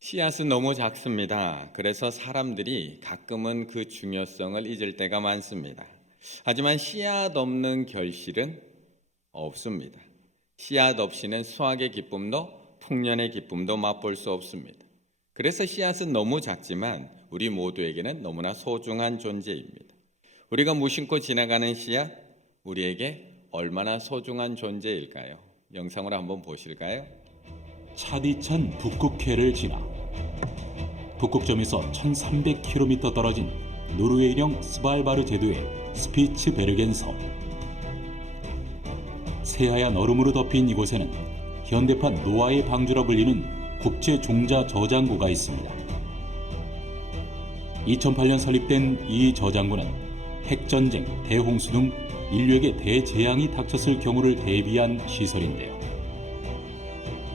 씨앗은 너무 작습니다. 그래서 사람들이 가끔은 그 중요성을 잊을 때가 많습니다. 하지만 씨앗 없는 결실은 없습니다. 씨앗 없이는 수확의 기쁨도 풍년의 기쁨도 맛볼 수 없습니다. 그래서 씨앗은 너무 작지만 우리 모두에게는 너무나 소중한 존재입니다. 우리가 무심코 지나가는 씨앗, 우리에게 얼마나 소중한 존재일까요? 영상으로 한번 보실까요? 차디찬 북극해를 지나 북극점에서 1300km 떨어진 노르웨이령 스발바르 제도의 스피츠베르겐 섬. 새하얀 얼음으로 덮인 이곳에는 현대판 노아의 방주라 불리는 국제 종자 저장고가 있습니다. 2008년 설립된 이 저장고는 핵전쟁, 대홍수 등 인류에게 대재앙이 닥쳤을 경우를 대비한 시설인데요.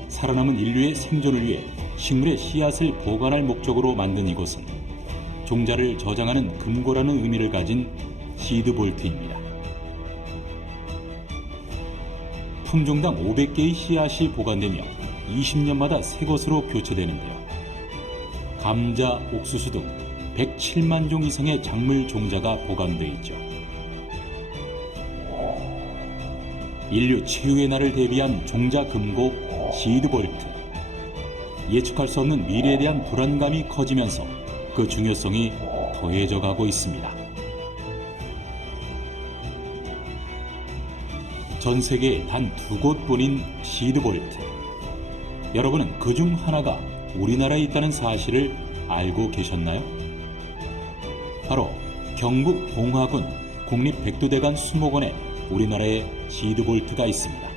살아남은 인류의 생존을 위해 식물의 씨앗을 보관할 목적으로 만든 이곳은 종자를 저장하는 금고라는 의미를 가진 시드볼트입니다. 품종당 500개의 씨앗이 보관되며 20년마다 새 것으로 교체되는데요. 감자, 옥수수 등 107만 종 이상의 작물 종자가 보관되어 있죠. 인류 최후의 날을 대비한 종자 금고 시드볼트. 예측할 수 없는 미래에 대한 불안감이 커지면서 그 중요성이 더해져 가고 있습니다. 전 세계에 단 2곳뿐인 시드볼트. 여러분은 그중 하나가 우리나라에 있다는 사실을 알고 계셨나요? 바로 경북 봉화군 국립백두대간 수목원에 우리나라에 시드볼트가 있습니다.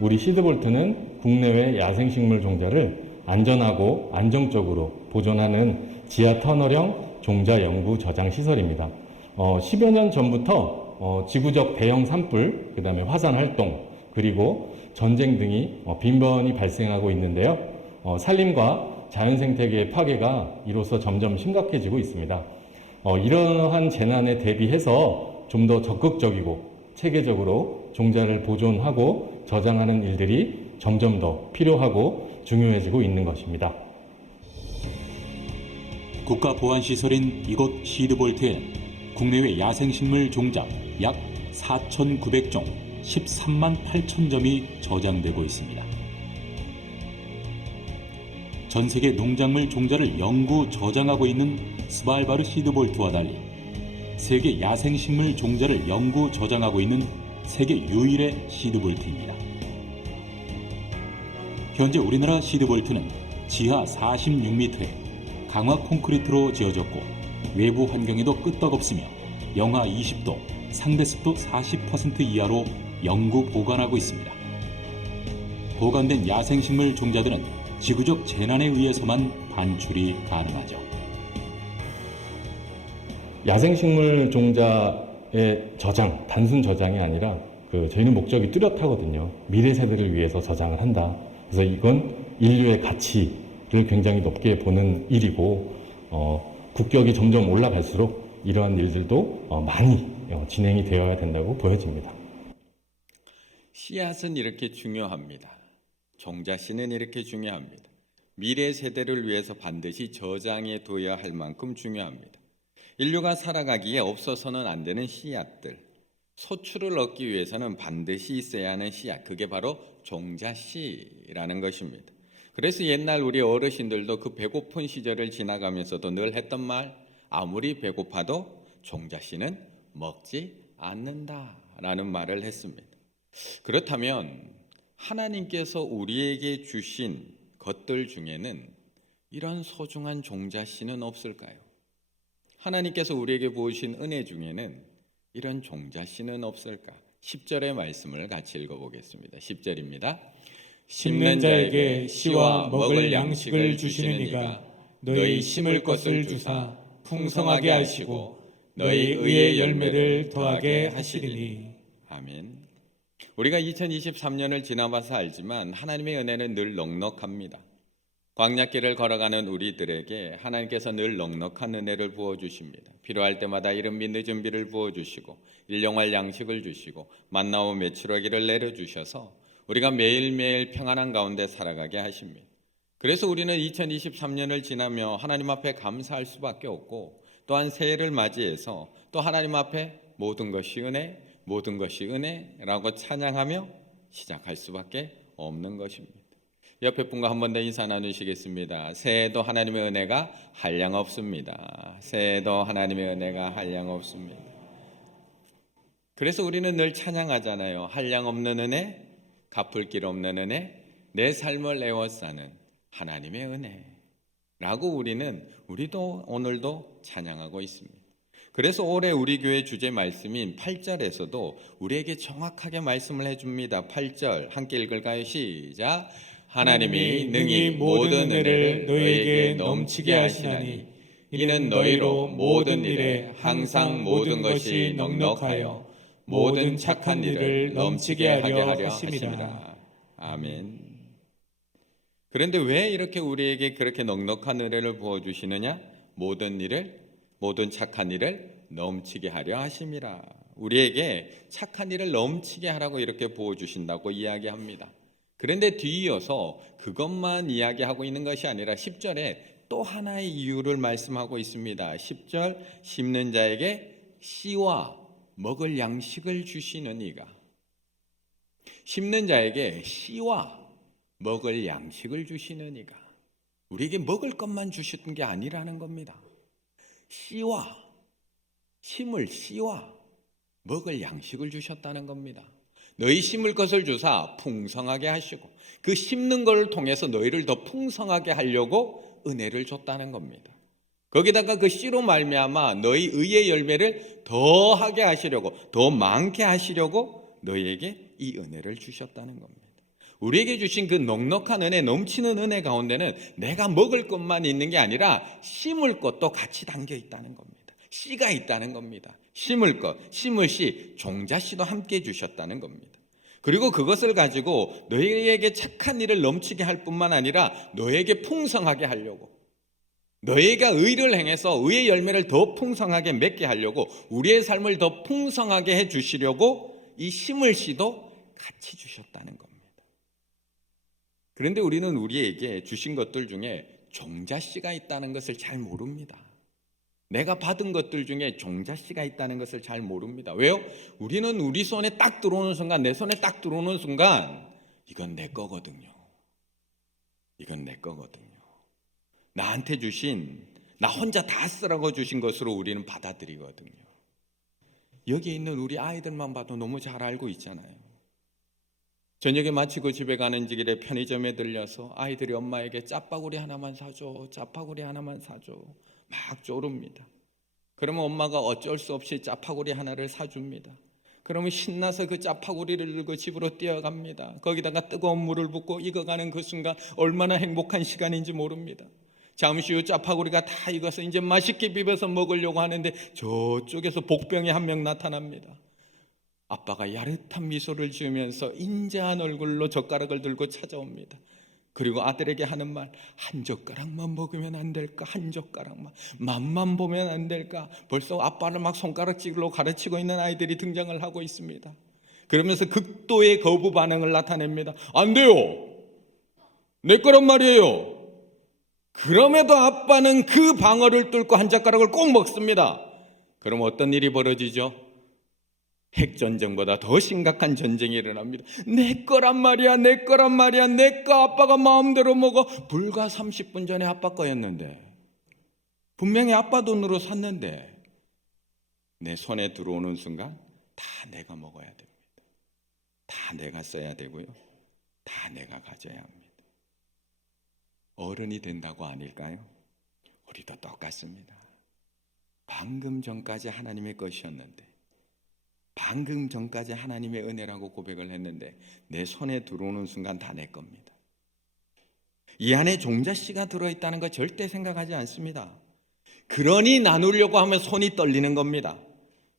우리 시드볼트는 국내외 야생식물 종자를 안전하고 안정적으로 보존하는 지하 터널형 종자 연구 저장 시설입니다. 10여 년 전부터 지구적 대형 산불, 그다음에 화산 활동, 그리고 전쟁 등이 빈번히 발생하고 있는데요. 산림과 자연 생태계의 파괴가 이로써 점점 심각해지고 있습니다. 이러한 재난에 대비해서 좀 더 적극적이고 체계적으로 종자를 보존하고 저장하는 일들이 점점 더 필요하고 중요해지고 있는 것입니다. 국가보안시설인 이곳 시드볼트에는 국내외 야생식물 종자 약 4,900종 13만 8천 점이 저장되고 있습니다. 전 세계 농작물 종자를 연구 저장하고 있는 스발바르 시드볼트와 달리 세계 야생식물 종자를 연구 저장하고 있는 세계 유일의 시드볼트입니다. 현재 우리나라 시드볼트는 지하 46m에 강화 콘크리트로 지어졌고 외부 환경에도 끄떡없으며 영하 20도, 상대 습도 40% 이하로 영구 보관하고 있습니다. 보관된 야생식물 종자들은 지구적 재난에 의해서만 반출이 가능하죠. 야생식물 종자의 저장, 단순 저장이 아니라 저희는 목적이 뚜렷하거든요. 미래 세대를 위해서 저장을 한다. 그래서 이건 인류의 가치를 굉장히 높게 보는 일이고, 국격이 점점 올라갈수록 이러한 일들도 많이 진행이 되어야 된다고 보여집니다. 씨앗은 이렇게 중요합니다. 종자씨는 이렇게 중요합니다. 미래 세대를 위해서 반드시 저장해 둬야 할 만큼 중요합니다. 인류가 살아가기에 없어서는 안 되는 씨앗들, 소출을 얻기 위해서는 반드시 있어야 하는 씨앗, 그게 바로 종자씨라는 것입니다. 그래서 옛날 우리 어르신들도 그 배고픈 시절을 지나가면서도 늘 했던 말, 아무리 배고파도 종자씨는 먹지 않는다라는 말을 했습니다. 그렇다면 하나님께서 우리에게 주신 것들 중에는 이런 소중한 종자씨는 없을까요? 하나님께서 우리에게 부으신 은혜 중에는 이런 종자씨는 없을까? 10절의 말씀을 같이 읽어보겠습니다. 10절입니다. 심는 자에게 씨와 먹을 양식을 주시는 이가 너희 심을 것을 주사 풍성하게 하시고 너희 의의 열매를 더하게 하시리니. 아멘. 우리가 2023년을 지나봐서 알지만 하나님의 은혜는 늘 넉넉합니다. 광야길을 걸어가는 우리들에게 하나님께서 늘 넉넉한 은혜를 부어주십니다. 필요할 때마다 이른 비 늦은 비를 부어주시고 일용할 양식을 주시고 만나와 메추라기를 내려주셔서 우리가 매일매일 평안한 가운데 살아가게 하십니다. 그래서 우리는 2023년을 지나며 하나님 앞에 감사할 수밖에 없고, 또한 새해를 맞이해서 또 하나님 앞에 모든 것이 은혜, 모든 것이 은혜라고 찬양하며 시작할 수밖에 없는 것입니다. 옆에 분과 한 번 더 인사 나누시겠습니다. 새해도 하나님의 은혜가 한량없습니다. 새해도 하나님의 은혜가 한량없습니다. 그래서 우리는 늘 찬양하잖아요. 한량없는 은혜, 갚을 길 없는 은혜, 내 삶을 에워싸는 하나님의 은혜라고 우리도 오늘도 찬양하고 있습니다. 그래서 올해 우리 교회 주제 말씀인 8절에서도 우리에게 정확하게 말씀을 해줍니다. 8절 함께 읽을까요? 시작. 하나님이 능히 모든 은혜를 너희에게 넘치게 하시나니 이는 너희로 모든 일에 항상 모든 것이 넉넉하여 모든 착한 일을 넘치게 하려 하심이라. 아멘. 그런데 왜 이렇게 우리에게 그렇게 넉넉한 은혜를 부어주시느냐? 모든 착한 일을 넘치게 하려 하심이라. 우리에게 착한 일을 넘치게 하라고 이렇게 부어주신다고 이야기합니다. 그런데 뒤이어서 그것만 이야기하고 있는 것이 아니라 10절에 또 하나의 이유를 말씀하고 있습니다. 10절, 심는 자에게 씨와 먹을 양식을 주시는 이가. 심는 자에게 씨와 먹을 양식을 주시는 이가. 우리에게 먹을 것만 주셨던 게 아니라는 겁니다. 씨와 먹을 양식을 주셨다는 겁니다. 너희 심을 것을 주사 풍성하게 하시고 그 심는 것을 통해서 너희를 더 풍성하게 하려고 은혜를 줬다는 겁니다. 거기다가 그 씨로 말미암아 너희 의의 열매를 더하게 하시려고, 더 많게 하시려고 너희에게 이 은혜를 주셨다는 겁니다. 우리에게 주신 그 넉넉한 은혜, 넘치는 은혜 가운데는 내가 먹을 것만 있는 게 아니라 심을 것도 같이 담겨 있다는 겁니다. 씨가 있다는 겁니다. 심을 것, 심을 씨, 종자씨도 함께 주셨다는 겁니다. 그리고 그것을 가지고 너희에게 착한 일을 넘치게 할 뿐만 아니라 너희에게 풍성하게 하려고, 너희가 의를 행해서 의의 열매를 더 풍성하게 맺게 하려고, 우리의 삶을 더 풍성하게 해 주시려고 이 심을 씨도 같이 주셨다는 겁니다. 그런데 우리는 우리에게 주신 것들 중에 종자씨가 있다는 것을 잘 모릅니다. 내가 받은 것들 중에 종자씨가 있다는 것을 잘 모릅니다. 왜요? 우리는 우리 손에 딱 들어오는 순간, 내 손에 딱 들어오는 순간 이건 내 거거든요. 이건 내 거거든요. 나한테 주신, 나 혼자 다 쓰라고 주신 것으로 우리는 받아들이거든요. 여기 있는 우리 아이들만 봐도 너무 잘 알고 있잖아요. 저녁에 마치고 집에 가는 길에 편의점에 들려서 아이들이 엄마에게 짜파구리 하나만 사줘, 짜파구리 하나만 사줘 막 쪼릅니다. 그러면 엄마가 어쩔 수 없이 짜파구리 하나를 사줍니다. 그러면 신나서 그 짜파구리를 들고 집으로 뛰어갑니다. 거기다가 뜨거운 물을 붓고 익어가는 그 순간 얼마나 행복한 시간인지 모릅니다. 잠시 후 짜파구리가 다 익어서 이제 맛있게 비벼서 먹으려고 하는데 저쪽에서 복병이 한 명 나타납니다. 아빠가 야릇한 미소를 지으면서 인자한 얼굴로 젓가락을 들고 찾아옵니다. 그리고 아들에게 하는 말, 한 젓가락만 먹으면 안 될까? 한 젓가락만, 맛만 보면 안 될까? 벌써 아빠를 막 손가락질로 가르치고 있는 아이들이 등장을 하고 있습니다. 그러면서 극도의 거부 반응을 나타냅니다. 안 돼요, 내 거란 말이에요. 그럼에도 아빠는 그 방어를 뚫고 한 젓가락을 꼭 먹습니다. 그럼 어떤 일이 벌어지죠? 핵전쟁보다 더 심각한 전쟁이 일어납니다. 내 거란 말이야, 내 거란 말이야, 내 거 아빠가 마음대로 먹어. 불과 30분 전에 아빠 거였는데, 분명히 아빠 돈으로 샀는데 내 손에 들어오는 순간 다 내가 먹어야 됩니다. 다 내가 써야 되고요, 다 내가 가져야 합니다. 어른이 된다고 아닐까요? 우리도 똑같습니다. 방금 전까지 하나님의 것이었는데, 방금 전까지 하나님의 은혜라고 고백을 했는데 내 손에 들어오는 순간 다 내 겁니다. 이 안에 종자씨가 들어있다는 거 절대 생각하지 않습니다. 그러니 나누려고 하면 손이 떨리는 겁니다.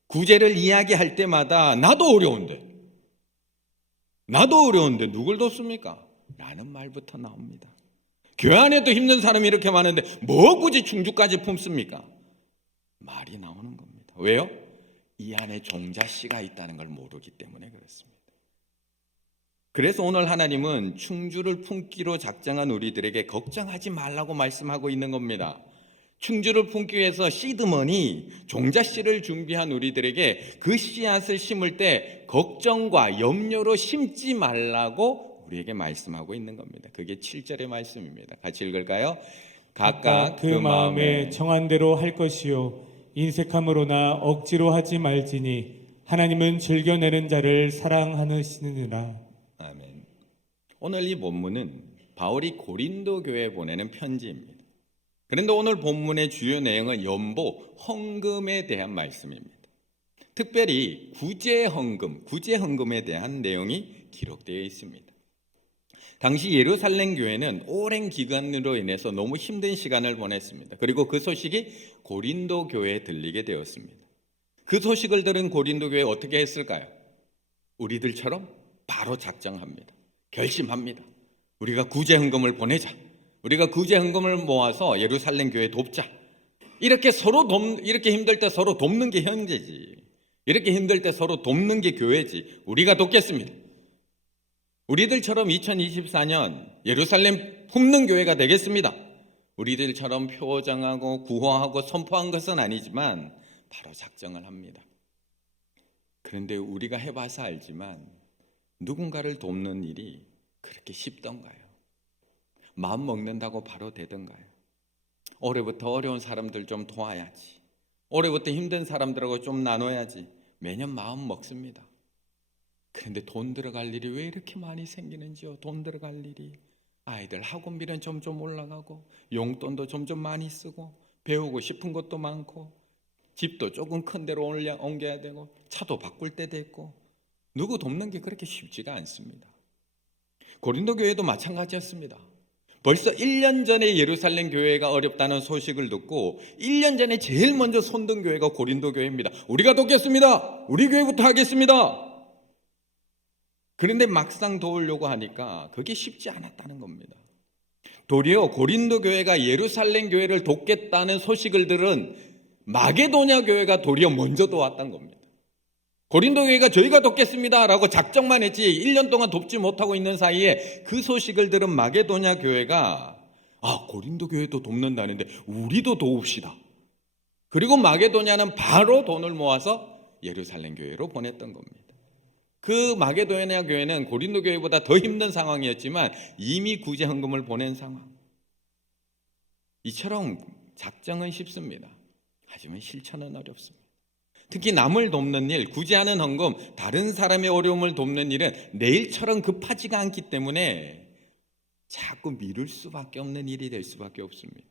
구제를 이야기할 때마다 나도 어려운데 누굴 돕습니까? 라는 말부터 나옵니다. 교회 안에도 힘든 사람이 이렇게 많은데 뭐 굳이 충주까지 품습니까? 말이 나오는 겁니다. 왜요? 이 안에 종자씨가 있다는 걸 모르기 때문에 그렇습니다. 그래서 오늘 하나님은 충주를 품기로 작정한 우리들에게 걱정하지 말라고 말씀하고 있는 겁니다. 충주를 품기 위해서 시드머니, 종자씨를 준비한 우리들에게 그 씨앗을 심을 때 걱정과 염려로 심지 말라고 우리에게 말씀하고 있는 겁니다. 그게 7절의 말씀입니다. 같이 읽을까요? 각각 그 마음에 정한 대로 할 것이요 인색함으로나 억지로 하지 말지니 하나님은 즐겨내는 자를 사랑하시느니라. 아멘. 오늘 이 본문은 바울이 고린도 교회에 보내는 편지입니다. 그런데 오늘 본문의 주요 내용은 연보, 헌금에 대한 말씀입니다. 특별히 구제헌금에 대한 내용이 기록되어 있습니다. 당시 예루살렘 교회는 오랜 기간으로 인해서 너무 힘든 시간을 보냈습니다. 그리고 그 소식이 고린도 교회에 들리게 되었습니다. 그 소식을 들은 고린도 교회 어떻게 했을까요? 우리들처럼 바로 작정합니다. 결심합니다. 우리가 구제헌금을 보내자. 우리가 구제헌금을 모아서 예루살렘 교회 돕자. 이렇게 힘들 때 서로 돕는 게 형제지. 이렇게 힘들 때 서로 돕는 게 교회지. 우리가 돕겠습니다. 우리들처럼 2024년 예루살렘 품는 교회가 되겠습니다. 우리들처럼 표정하고 구호하고 선포한 것은 아니지만 바로 작정을 합니다. 그런데 우리가 해봐서 알지만 누군가를 돕는 일이 그렇게 쉽던가요? 마음 먹는다고 바로 되던가요? 올해부터 어려운 사람들 좀 도와야지. 올해부터 힘든 사람들하고 좀 나눠야지. 매년 마음 먹습니다. 그런데 돈 들어갈 일이 왜 이렇게 많이 생기는지요? 돈 들어갈 일이. 아이들 학원비는 점점 올라가고 용돈도 점점 많이 쓰고 배우고 싶은 것도 많고 집도 조금 큰 데로 옮겨야 되고 차도 바꿀 때 됐고 누구 돕는 게 그렇게 쉽지가 않습니다. 고린도 교회도 마찬가지였습니다. 벌써 1년 전에 예루살렘 교회가 어렵다는 소식을 듣고 1년 전에 제일 먼저 손든 교회가 고린도 교회입니다. 우리가 돕겠습니다. 우리 교회부터 하겠습니다. 그런데 막상 도우려고 하니까 그게 쉽지 않았다는 겁니다. 도리어 고린도 교회가 예루살렘 교회를 돕겠다는 소식을 들은 마게도냐 교회가 도리어 먼저 도왔던 겁니다. 고린도 교회가 저희가 돕겠습니다 라고 작정만 했지 1년 동안 돕지 못하고 있는 사이에 그 소식을 들은 마게도냐 교회가 고린도 교회도 돕는다는데 우리도 도웁시다. 그리고 마게도냐는 바로 돈을 모아서 예루살렘 교회로 보냈던 겁니다. 그 마게도냐 교회는 고린도 교회보다 더 힘든 상황이었지만 이미 구제헌금을 보낸 상황. 이처럼 작정은 쉽습니다. 하지만 실천은 어렵습니다. 특히 남을 돕는 일, 구제하는 헌금, 다른 사람의 어려움을 돕는 일은 내일처럼 급하지가 않기 때문에 자꾸 미룰 수밖에 없는 일이 될 수밖에 없습니다.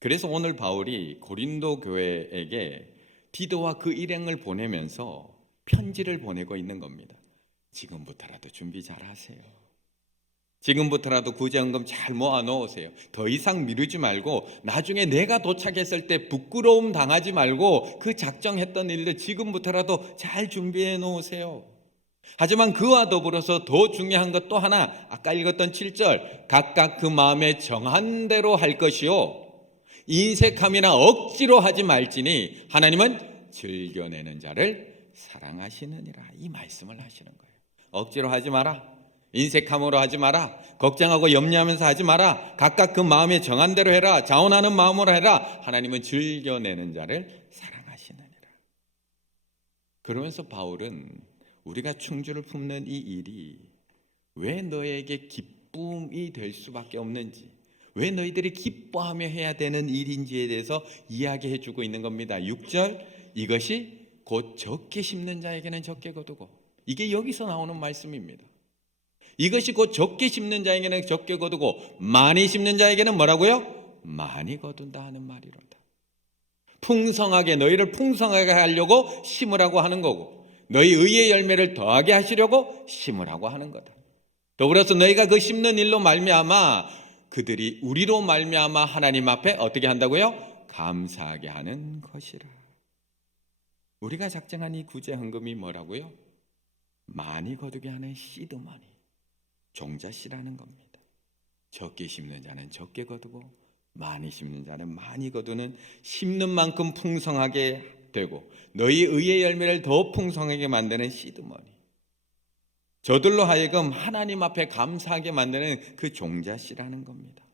그래서 오늘 바울이 고린도 교회에게 디도와 그 일행을 보내면서 편지를 보내고 있는 겁니다. 지금부터라도 준비 잘 하세요. 지금부터라도 구제헌금 잘 모아 놓으세요. 더 이상 미루지 말고 나중에 내가 도착했을 때 부끄러움 당하지 말고 그 작정했던 일들 지금부터라도 잘 준비해 놓으세요. 하지만 그와 더불어서 더 중요한 것 또 하나, 아까 읽었던 7절, 각각 그 마음에 정한 대로 할 것이요 인색함이나 억지로 하지 말지니 하나님은 즐겨내는 자를 사랑하시느니라. 이 말씀을 하시는 거예요. 억지로 하지 마라. 인색함으로 하지 마라. 걱정하고 염려하면서 하지 마라. 각각 그 마음에 정한 대로 해라. 자원하는 마음으로 해라. 하나님은 즐겨내는 자를 사랑하시느니라. 그러면서 바울은 우리가 충주를 품는 이 일이 왜 너에게 기쁨이 될 수밖에 없는지, 왜 너희들이 기뻐하며 해야 되는 일인지에 대해서 이야기해 주고 있는 겁니다. 6절, 이것이 곧 적게 심는 자에게는 적게 거두고, 이게 여기서 나오는 말씀입니다. 이것이 곧 적게 심는 자에게는 적게 거두고 많이 심는 자에게는 뭐라고요? 많이 거둔다 하는 말이로다. 풍성하게, 너희를 풍성하게 하려고 심으라고 하는 거고, 너희 의의 열매를 더하게 하시려고 심으라고 하는 거다. 더불어서 너희가 그 심는 일로 말미암아 그들이 우리로 말미암아 하나님 앞에 어떻게 한다고요? 감사하게 하는 것이라. 우리가 작정한 이 구제헌금이 뭐라고요? 많이 거두게 하는 시드머니, 종자씨라는 겁니다. 적게 심는 자는 적게 거두고 많이 심는 자는 많이 거두는, 심는 만큼 풍성하게 되고 너희 의의 열매를 더 풍성하게 만드는 시드머니. 저들로 하여금 하나님 앞에 감사하게 만드는 그 종자씨라는 겁니다.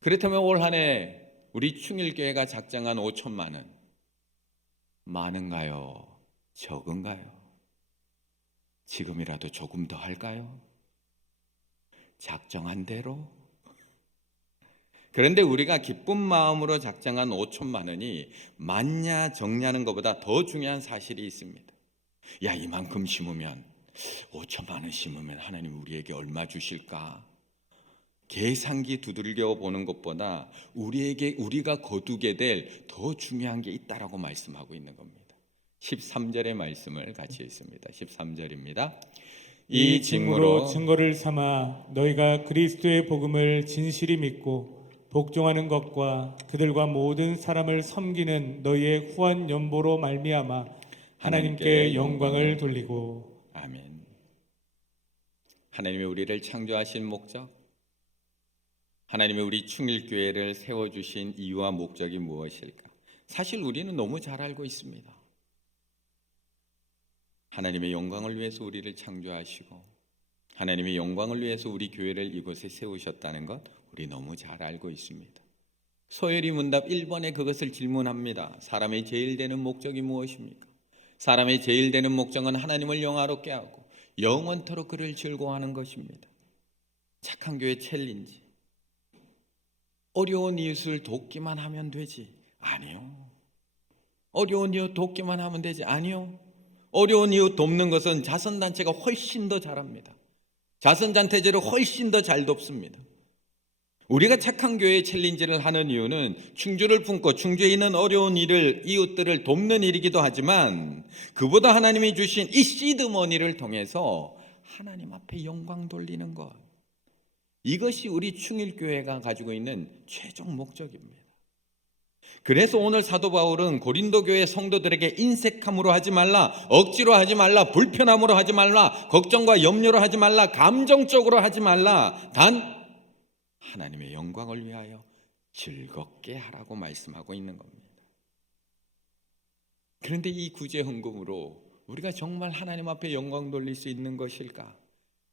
그렇다면 올 한 해 우리 충일교회가 작정한 5천만 원 많은가요? 적은가요? 지금이라도 조금 더 할까요? 작정한 대로? 그런데 우리가 기쁜 마음으로 작정한 5천만 원이 많냐 적냐는 것보다 더 중요한 사실이 있습니다. 야, 이만큼 심으면 5천만 원 심으면 하나님 우리에게 얼마 주실까? 계산기 두들겨 보는 것보다 우리가 거두게 될 더 중요한 게 있다라고 말씀하고 있는 겁니다. 13절의 말씀을 같이 읽습니다. 13절입니다. 이 직무로 증거를 삼아 너희가 그리스도의 복음을 진실히 믿고 복종하는 것과 그들과 모든 사람을 섬기는 너희의 후한 연보로 말미암아 하나님께 영광을 돌리고. 아멘. 하나님이 우리를 창조하신 목적, 하나님이 우리 충일교회를 세워주신 이유와 목적이 무엇일까? 사실 우리는 너무 잘 알고 있습니다. 하나님의 영광을 위해서 우리를 창조하시고 하나님의 영광을 위해서 우리 교회를 이곳에 세우셨다는 것 우리 너무 잘 알고 있습니다. 소열이 문답 1번에 그것을 질문합니다. 사람의 제일 되는 목적이 무엇입니까? 사람의 제일 되는 목적은 하나님을 영화롭게 하고 영원토록 그를 즐거워하는 것입니다. 착한 교회 챌린지. 어려운 이웃을 돕기만 하면 되지? 아니요. 어려운 이웃 돕기만 하면 되지? 아니요. 어려운 이웃 돕는 것은 자선단체가 훨씬 더 잘합니다. 자선단체제로 훨씬 더 잘 돕습니다. 우리가 착한 교회 챌린지를 하는 이유는 충주를 품고 충주에 있는 어려운 이웃들을 돕는 일이기도 하지만 그보다 하나님이 주신 이 시드머니를 통해서 하나님 앞에 영광 돌리는 것, 이것이 우리 충일교회가 가지고 있는 최종 목적입니다. 그래서 오늘 사도 바울은 고린도 교회 성도들에게 인색함으로 하지 말라, 억지로 하지 말라, 불편함으로 하지 말라, 걱정과 염려로 하지 말라, 감정적으로 하지 말라, 단 하나님의 영광을 위하여 즐겁게 하라고 말씀하고 있는 겁니다. 그런데 이 구제헌금으로 우리가 정말 하나님 앞에 영광 돌릴 수 있는 것일까?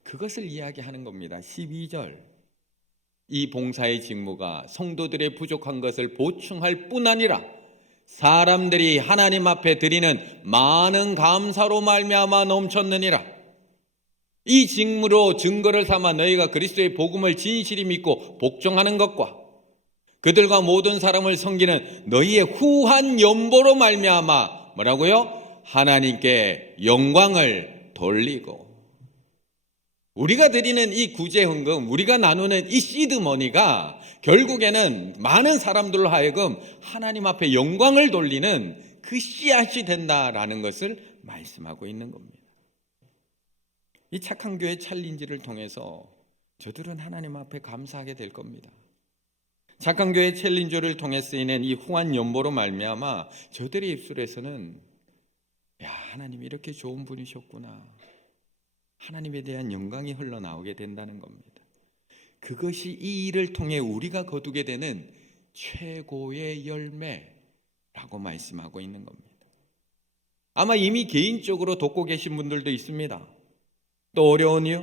그것을 이야기하는 겁니다. 12절. 이 봉사의 직무가 성도들의 부족한 것을 보충할 뿐 아니라 사람들이 하나님 앞에 드리는 많은 감사로 말미암아 넘쳤느니라. 이 직무로 증거를 삼아 너희가 그리스도의 복음을 진실히 믿고 복종하는 것과 그들과 모든 사람을 섬기는 너희의 후한 연보로 말미암아 뭐라고요? 하나님께 영광을 돌리고. 우리가 드리는 이 구제헌금, 우리가 나누는 이 시드머니가 결국에는 많은 사람들로 하여금 하나님 앞에 영광을 돌리는 그 씨앗이 된다라는 것을 말씀하고 있는 겁니다. 이 착한 교회 챌린지를 통해서 저들은 하나님 앞에 감사하게 될 겁니다. 착한 교회 챌린지를 통해 쓰이는 이 후한 연보로 말미암아 저들의 입술에서는 야, 하나님이 이렇게 좋은 분이셨구나, 하나님에 대한 영광이 흘러나오게 된다는 겁니다. 그것이 이 일을 통해 우리가 거두게 되는 최고의 열매라고 말씀하고 있는 겁니다. 아마 이미 개인적으로 돕고 계신 분들도 있습니다. 또 어려운 이유?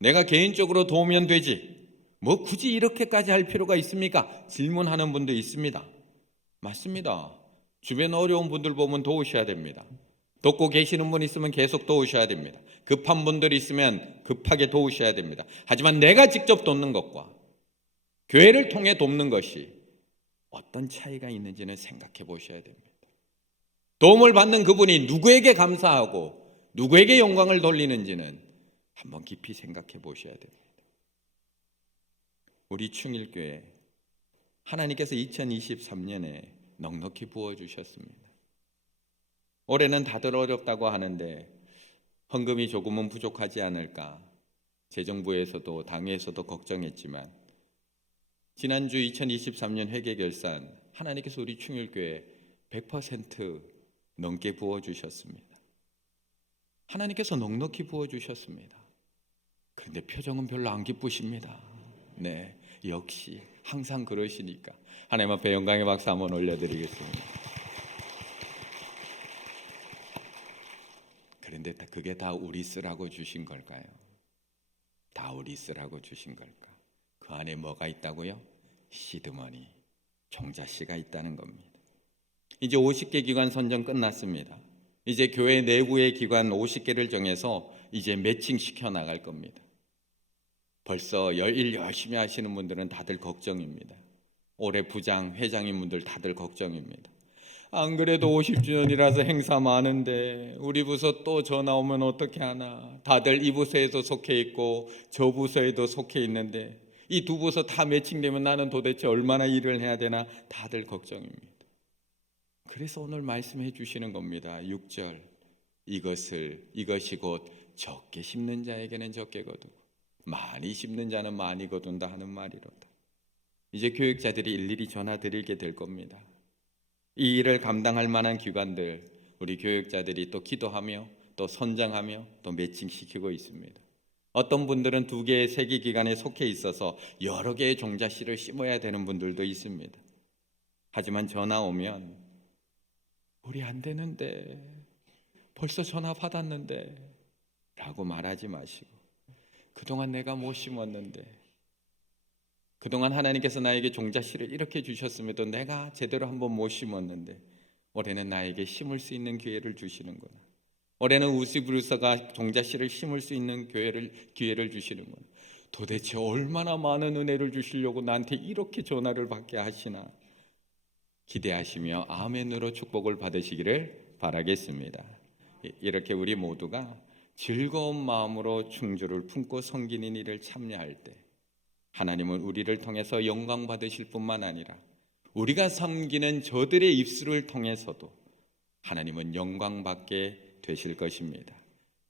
내가 개인적으로 도우면 되지, 뭐 굳이 이렇게까지 할 필요가 있습니까? 질문하는 분도 있습니다. 맞습니다. 주변 어려운 분들 보면 도우셔야 됩니다. 돕고 계시는 분 있으면 계속 도우셔야 됩니다. 급한 분들이 있으면 급하게 도우셔야 됩니다. 하지만 내가 직접 돕는 것과 교회를 통해 돕는 것이 어떤 차이가 있는지는 생각해 보셔야 됩니다. 도움을 받는 그분이 누구에게 감사하고 누구에게 영광을 돌리는지는 한번 깊이 생각해 보셔야 됩니다. 우리 충일교회 하나님께서 2023년에 넉넉히 부어주셨습니다. 올해는 다들 어렵다고 하는데 헌금이 조금은 부족하지 않을까 재정부에서도 당에서도 걱정했지만 지난주 2023년 회계결산 하나님께서 우리 충일교회 100% 넘게 부어주셨습니다. 하나님께서 넉넉히 부어주셨습니다. 그런데 표정은 별로 안 기쁘십니다. 네, 역시 항상 그러시니까 하나님 앞에 영광의 박수 한번 올려드리겠습니다. 그런데 그게 다 우리 쓰라고 주신 걸까요? 다 우리 쓰라고 주신 걸까? 그 안에 뭐가 있다고요? 시드머니, 종자씨가 있다는 겁니다. 이제 50개 기관 선정 끝났습니다. 이제 교회 내부의 기관 50개를 정해서 이제 매칭시켜 나갈 겁니다. 벌써 일 열심히 하시는 분들은 다들 걱정입니다. 올해 부장, 회장인 분들 다들 걱정입니다. 안 그래도 50주년이라서 행사 많은데 우리 부서 또 전화 오면 어떻게 하나. 다들 이 부서에도 속해 있고 저 부서에도 속해 있는데 이 두 부서 다 매칭되면 나는 도대체 얼마나 일을 해야 되나. 다들 걱정입니다. 그래서 오늘 말씀해 주시는 겁니다. 6절, 이것이 곧 적게 심는 자에게는 적게 거두고 많이 심는 자는 많이 거둔다 하는 말이로다. 이제 교육자들이 일일이 전화 드리게 될 겁니다. 이 일을 감당할 만한 기관들, 우리 교육자들이 또 기도하며 또 선정하며 또 매칭시키고 있습니다. 어떤 분들은 2개, 3개 기관에 속해 있어서 여러 개의 종자씨를 심어야 되는 분들도 있습니다. 하지만 전화 오면 우리 안 되는데, 벌써 전화 받았는데 라고 말하지 마시고, 그동안 내가 못 심었는데, 그동안 하나님께서 나에게 종자씨를 이렇게 주셨음에도 내가 제대로 한번 못 심었는데 올해는 나에게 심을 수 있는 기회를 주시는구나. 올해는 우스부르서가 종자씨를 심을 수 있는 기회를 주시는구나. 도대체 얼마나 많은 은혜를 주시려고 나한테 이렇게 전화를 받게 하시나. 기대하시며 아멘으로 축복을 받으시기를 바라겠습니다. 이렇게 우리 모두가 즐거운 마음으로 충주를 품고 섬기는 일을 참여할 때 하나님은 우리를 통해서 영광 받으실 뿐만 아니라 우리가 섬기는 저들의 입술을 통해서도 하나님은 영광 받게 되실 것입니다.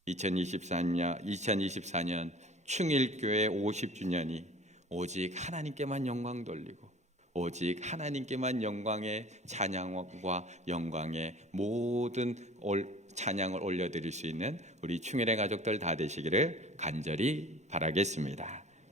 2024년 충일교회 50주년이 오직 하나님께만 영광 돌리고 오직 하나님께만 영광의 찬양과 영광의 모든 찬양을 올려드릴 수 있는 우리 충일의 가족들 다 되시기를 간절히 바라겠습니다.